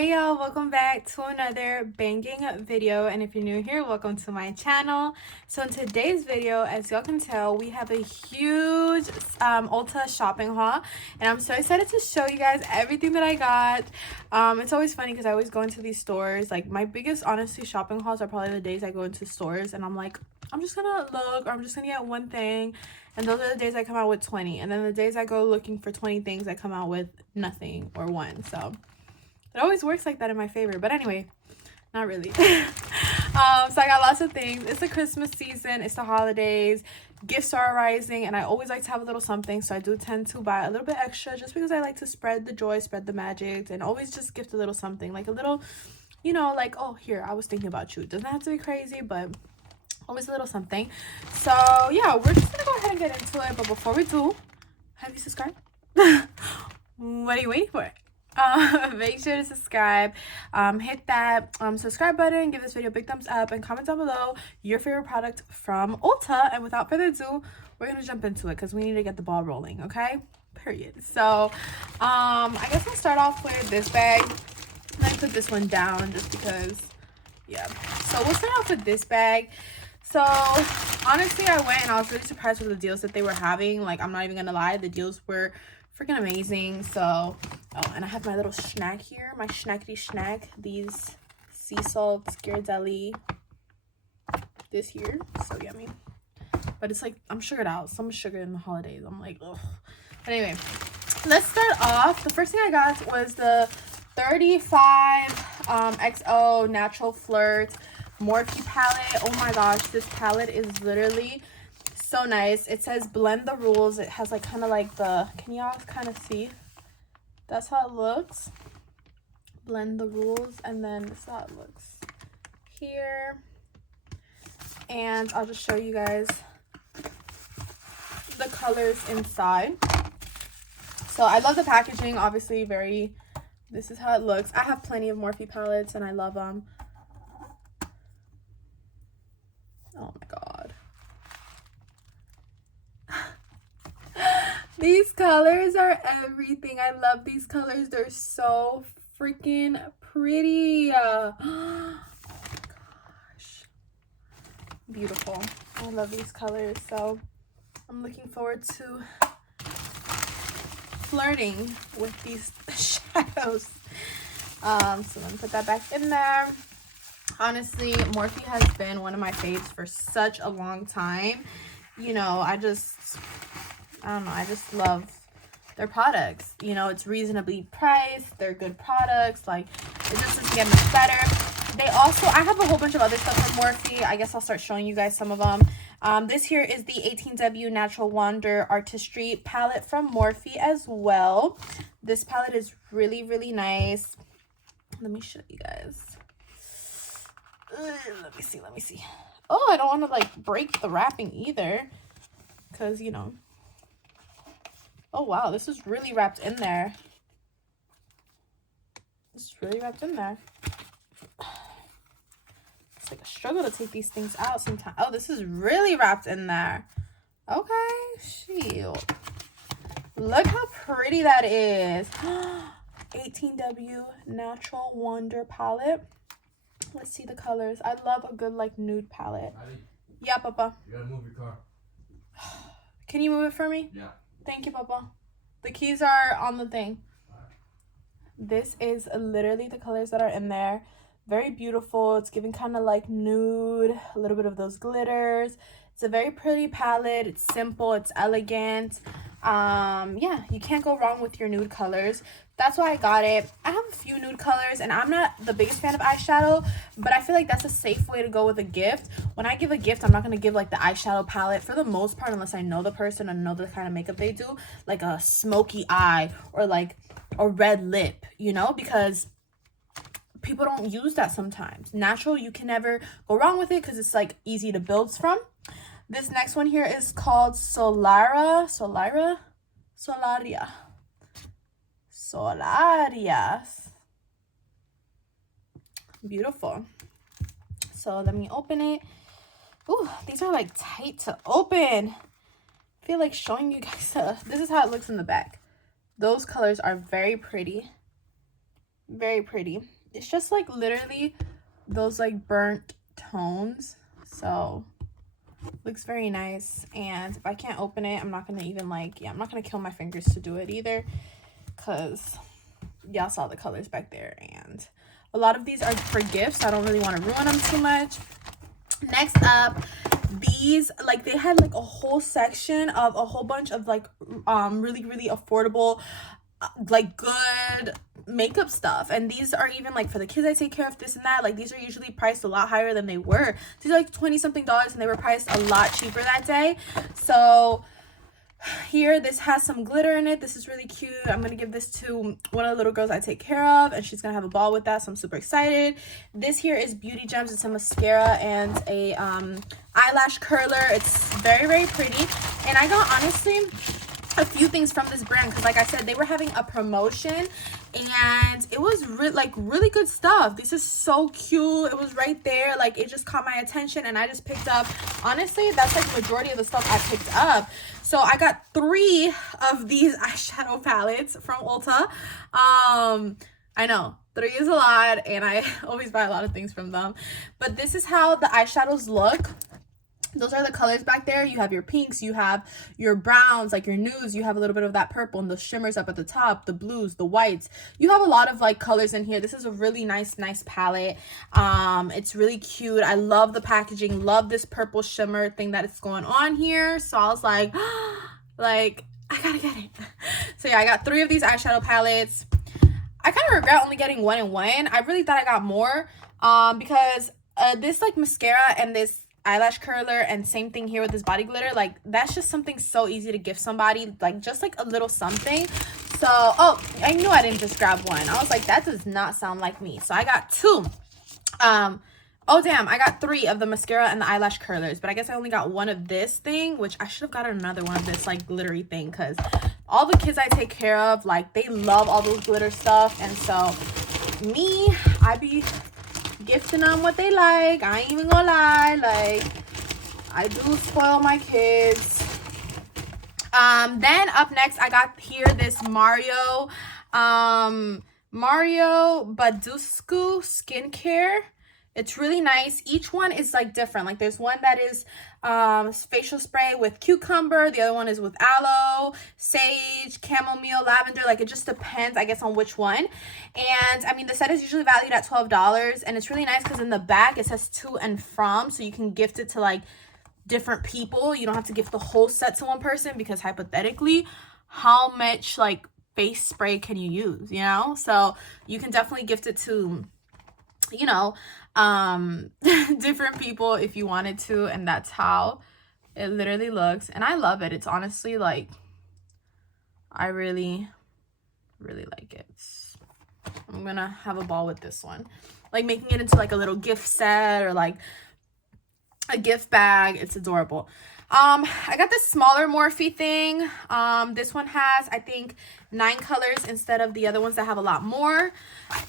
Hey y'all, welcome back to another banging video, and if you're new here, welcome to my channel. So in today's video, as y'all can tell, we have a huge Ulta shopping haul, and I'm so excited to show you guys everything that I got. It's always funny because I always go into these stores. Like, my biggest honestly shopping hauls are probably the days I go into stores and I'm like, I'm just gonna look, or I'm just gonna get one thing, and those are the days I come out with 20, and then the days I go looking for 20 things, I come out with nothing or one. So it always works like that in my favor, but anyway, not really. So I got lots of things. It's the Christmas season, it's the holidays, gifts are rising, and I always like to have a little something, so I do tend to buy a little bit extra just because I like to spread the joy, spread the magic, and always just gift a little something, like a little, you know, like, oh, here, I was thinking about you. It doesn't have to be crazy, but always a little something. So yeah, we're just gonna go ahead and get into it, but before we do, have you subscribed? What are you waiting for? Make sure to subscribe, hit that subscribe button, give this video a big thumbs up, and comment down below your favorite product from Ulta. And without further ado, we're gonna jump into it because we need to get the ball rolling, okay? Period. So I guess I'll start off with this bag. I put this one down just because, yeah. So we'll start off with this bag. So honestly, I went and I was really surprised with the deals that they were having. Like, I'm not even gonna lie, the deals were freaking amazing. So oh, and I have my little snack here, my snackety snack, these sea salt Ghirardelli, this here, so yummy. But it's like, I'm sugared out, so much sugar in the holidays, I'm like, ugh. But anyway, let's start off. The first thing I got was the 35 XO Natural Flirt Morphe palette. Oh my gosh, this palette is literally so nice. It says blend the rules. It has like kind of like the, can y'all kind of see? That's how it looks. Blend the rules, and then this is how it looks here. And I'll just show you guys the colors inside. So I love the packaging, obviously very, this is how it looks. I have plenty of Morphe palettes and I love them. Oh my god. These colors are everything. I love these colors. They're so freaking pretty. Oh my gosh. Beautiful. I love these colors. So I'm looking forward to flirting with these shadows. So let me put that back in there. Honestly, Morphe has been one of my faves for such a long time. You know, I don't know, I just love their products. You know, it's reasonably priced, they're good products, like, it just doesn't get much better. They also, I have a whole bunch of other stuff from Morphe. I guess I'll start showing you guys some of them. This here is the 18W Natural Wonder Artistry palette from Morphe as well. This palette is really, really nice. Let me show you guys. Let me see. Oh, I don't want to like break the wrapping either, because, you know. Oh wow, this is really wrapped in there. This is really wrapped in there. It's like a struggle to take these things out sometimes. Oh, this is really wrapped in there. Okay, shoot. Look how pretty that is. 18W Natural Wonder palette. Let's see the colors. I love a good like nude palette. Maddie, yeah, Papa. you gotta move your car. Can you move it for me? Yeah. Thank you, Papa. The keys are on the thing. This is literally the colors that are in there. Very beautiful. It's giving kind of like nude, a little bit of those glitters. It's a very pretty palette. It's simple, it's elegant. Yeah, you can't go wrong with your nude colors. That's why I got it. I have a few nude colors, and I'm not the biggest fan of eyeshadow, but I feel like that's a safe way to go with a gift. When I give a gift, I'm not going to give like the eyeshadow palette for the most part, unless I know the person and know the kind of makeup they do, like a smoky eye or like a red lip, you know, because people don't use that sometimes. Natural, you can never go wrong with it because it's like easy to build from. This next one here is called Solaria. Beautiful. So let me open it. Ooh, these are like tight to open. I feel like showing you guys this is how it looks in the back. Those colors are very pretty. Very pretty. It's just like literally those like burnt tones, so looks very nice. And if I can't open it, I'm not gonna even like, yeah, I'm not gonna kill my fingers to do it either, because y'all saw the colors back there, and a lot of these are for gifts, so I don't really want to ruin them too much. Next up, these, like, they had like a whole section of a whole bunch of like really affordable like good makeup stuff, and these are even like for the kids I take care of, this and that. Like, these are usually priced a lot higher than they were. These are like 20 something dollars, and they were priced a lot cheaper that day. So here, this has some glitter in it. This is really cute. I'm gonna give this to one of the little girls I take care of, and she's gonna have a ball with that, so I'm super excited. This here is Beauty Gems. It's a mascara and a eyelash curler. It's very pretty, and I got honestly a few things from this brand because, like I said, they were having a promotion, and it was really good stuff. This is so cute. It was right there, like it just caught my attention, and I just picked up, honestly, that's like the majority of the stuff I picked up. So I got 3 of these eyeshadow palettes from Ulta. I know 3 is a lot, and I always buy a lot of things from them, but this is how the eyeshadows look. Those are the colors back there. You have your pinks, you have your browns, like your nudes, you have a little bit of that purple and the shimmers up at the top, the blues, the whites. You have a lot of like colors in here. This is a really nice palette. It's really cute. I love the packaging, love this purple shimmer thing that is going on here. So I was like, like, I gotta get it. So yeah, I got 3 of these eyeshadow palettes. I kind of regret only getting 1 and 1. I really thought I got more because this like mascara and this eyelash curler, and same thing here with this body glitter, like that's just something so easy to gift somebody, like just like a little something. So oh, I knew I didn't just grab 1. I was like, that does not sound like me. So I got 2. Oh damn, I got 3 of the mascara and the eyelash curlers, but I guess I only got 1 of this thing, which I should have gotten another one of this like glittery thing, because all the kids I take care of, like they love all those glitter stuff, and so me, I be gifting them what they like. I ain't even gonna lie, like I do spoil my kids. Then up next, I got here this Mario Badescu skincare. It's really nice. Each one is like different. Like there's one that is facial spray with cucumber, the other one is with aloe, sage, chamomile, lavender. Like it just depends, I guess, on which one. And I mean, the set is usually valued at $12, and it's really nice because in the back it says to and from, so you can gift it to like different people. You don't have to gift the whole set to one person, because hypothetically, how much like face spray can you use, you know? So you can definitely gift it to, you know, different people if you wanted to, and that's how it literally looks. And I love it. It's honestly like, I really like it. I'm gonna have a ball with this one, like making it into like a little gift set or like a gift bag. It's adorable. I got this smaller Morphe thing. This one has, I think, 9 colors instead of the other ones that have a lot more.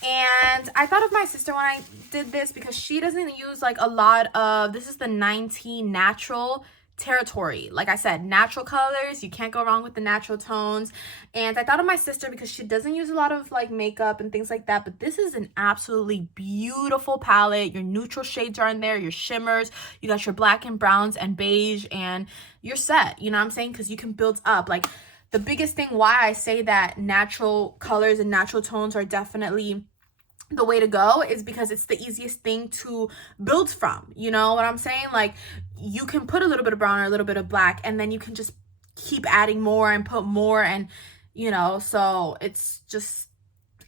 And I thought of my sister when I did this, because she doesn't use like a lot of, this is the 19 natural territory. Like I said, natural colors, you can't go wrong with the natural tones. And I thought of my sister because she doesn't use a lot of like makeup and things like that, but this is an absolutely beautiful palette. Your neutral shades are in there, your shimmers, you got your black and browns and beige, and you're set, you know what I'm saying? Because you can build up. Like the biggest thing why I say that natural colors and natural tones are definitely the way to go is because it's the easiest thing to build from. You know what I'm saying? Like you can put a little bit of brown or a little bit of black, and then you can just keep adding more and put more, and you know, so it's just,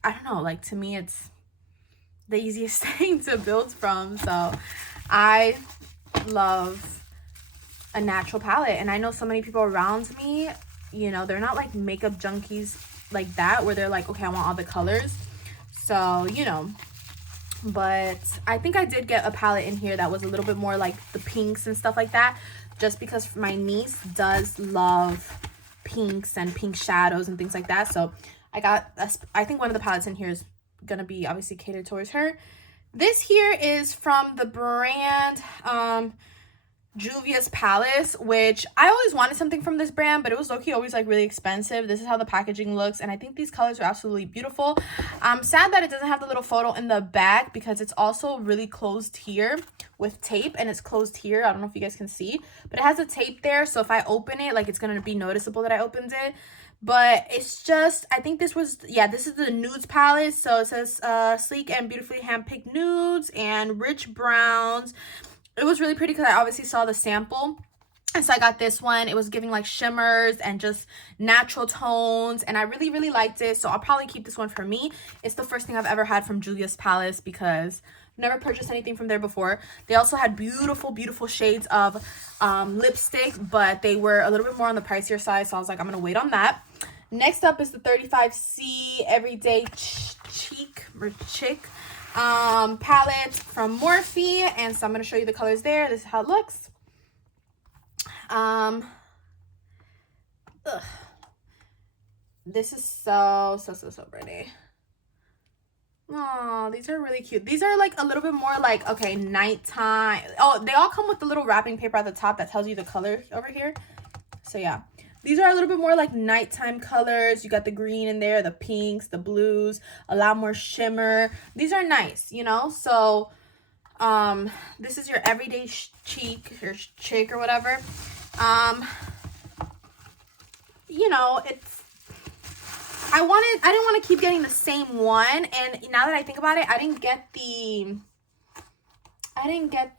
I don't know, like to me it's the easiest thing to build from. So I love a natural palette, and I know so many people around me, you know, they're not like makeup junkies like that, where they're like, okay, I want all the colors. So, you know, but I think I did get a palette in here that was a little bit more like the pinks and stuff like that, just because my niece does love pinks and pink shadows and things like that. So I got, I think one of the palettes in here is going to be obviously catered towards her. This here is from the brand Juvia's Palace, which I always wanted something from this brand, but it was low-key always like really expensive. This is how the packaging looks, and I think these colors are absolutely beautiful. I'm sad that it doesn't have the little photo in the back because it's also really closed here with tape, and it's closed here. I don't know if you guys can see, but it has a tape there, so if I open it, like, it's gonna be noticeable that I opened it. But it's just, I think this was, yeah, this is the nudes palette. So it says sleek and beautifully hand-picked nudes and rich browns. It was really pretty because I obviously saw the sample. And so I got this one. It was giving like shimmers and just natural tones. And I really, really liked it. So I'll probably keep this one for me. It's the first thing I've ever had from Juvia's Palace because I've never purchased anything from there before. They also had beautiful, beautiful shades of lipstick, but they were a little bit more on the pricier side. So I was like, I'm going to wait on that. Next up is the 35C Everyday Cheek or Chick palette from Morphe, and so I'm going to show you the colors there. This is how it looks. This is so pretty. Oh, these are really cute. These are like a little bit more like, okay, nighttime. Oh, they all come with the little wrapping paper at the top that tells you the color over here. So yeah, these are a little bit more like nighttime colors. You got the green in there, the pinks, the blues, a lot more shimmer. These are nice, you know? So this is your everyday cheek or chick or whatever. You know, it's, I didn't want to keep getting the same one, and now that I think about it, I didn't get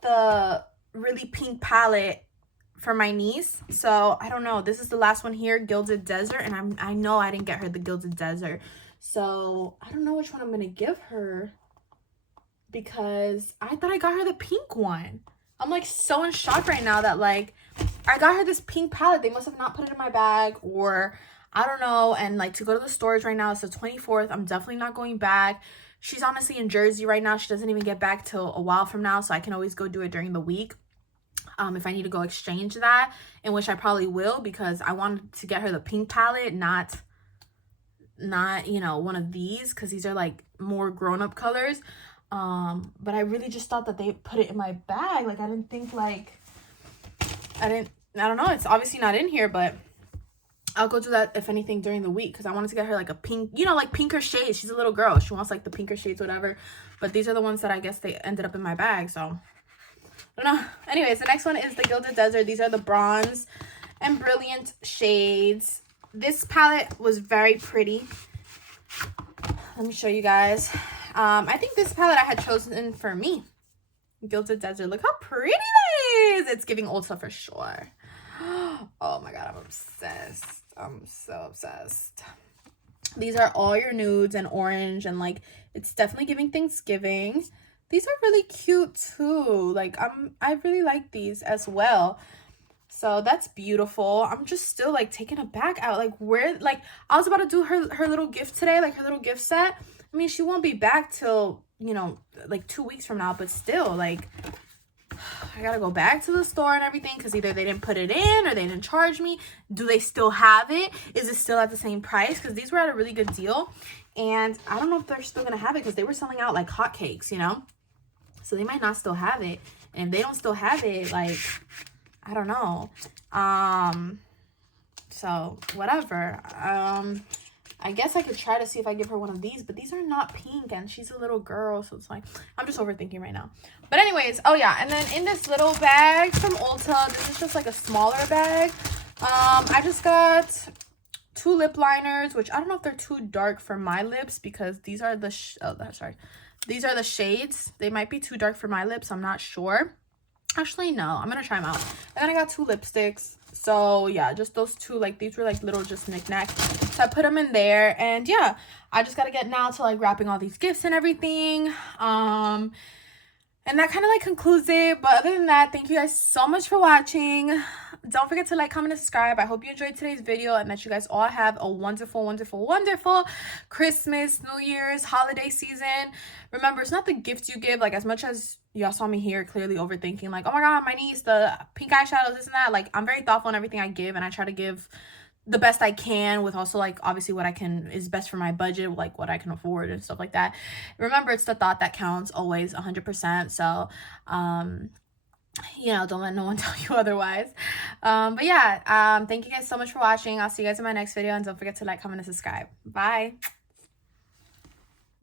the really pink palette for my niece. So I don't know, this is the last one here, Gilded Desert, and I know I didn't get her the Gilded Desert, so I don't know which one I'm gonna give her because I thought I got her the pink one. I'm like so in shock right now that like I got her this pink palette. They must have not put it in my bag, or I don't know. And like to go to the stores right now, it's the 24th. I'm definitely not going back. She's honestly in Jersey right now. She doesn't even get back till a while from now, so I can always go do it during the week. If I need to go exchange that, in which I probably will, because I wanted to get her the pink palette, not you know, one of these, because these are like more grown-up colors. But I really just thought that they put it in my bag. Like I didn't think like I don't know, it's obviously not in here, but I'll go do that if anything during the week, because I wanted to get her like a pink, you know, like pinker shades. She's a little girl, she wants like the pinker shades, whatever. But these are the ones that I guess they ended up in my bag, so I don't know. Anyways, the next one is the Gilded Desert. These are the bronze and brilliant shades. This palette was very pretty. Let me show you guys. I think this palette I had chosen for me. Gilded Desert. Look how pretty that is. It's giving Ulta for sure. Oh my god, I'm obsessed. I'm so obsessed. These are all your nudes and orange, and like it's definitely giving Thanksgiving. These are really cute too. Like I really like these as well. So that's beautiful. I'm just still like taken aback out. Like where, like I was about to do her little gift today, like her little gift set. I mean, she won't be back till, you know, like 2 weeks from now, but still like I gotta go back to the store and everything, because either they didn't put it in or they didn't charge me. Do they still have it? Is it still at the same price? Because these were at a really good deal, and I don't know if they're still gonna have it, because they were selling out like hotcakes, you know, so they might not still have it. And if they don't still have it, like I don't know. So whatever. I guess I could try to see if I give her one of these, but these are not pink, and she's a little girl, so it's like I'm just overthinking right now. But anyways, oh yeah, and then in this little bag from Ulta, this is just like a smaller bag. I just got 2 lip liners, which I don't know if they're too dark for my lips, because these are the these are the shades. They might be too dark for my lips, I'm not sure. Actually, no, I'm gonna try them out. And then I got 2 lipsticks. So yeah, just those 2, like these were like little just knickknacks. So I put them in there, and yeah, I just gotta get now to like wrapping all these gifts and everything. And that kind of like concludes it. But other than that, thank you guys so much for watching. Don't forget to like, comment, and subscribe. I hope you enjoyed today's video, and that you guys all have a wonderful, wonderful, wonderful Christmas, New Year's, holiday season. Remember, it's not the gifts you give. Like, as much as y'all saw me here clearly overthinking, like, oh my god, my niece, the pink eyeshadows, this and that. Like, I'm very thoughtful in everything I give, and I try to give the best I can with also like obviously what I can is best for my budget, like what I can afford and stuff like that. Remember, it's the thought that counts always, 100%. So you know, don't let no one tell you otherwise. But yeah, thank you guys so much for watching. I'll see you guys in my next video, and don't forget to like, comment, and subscribe. Bye.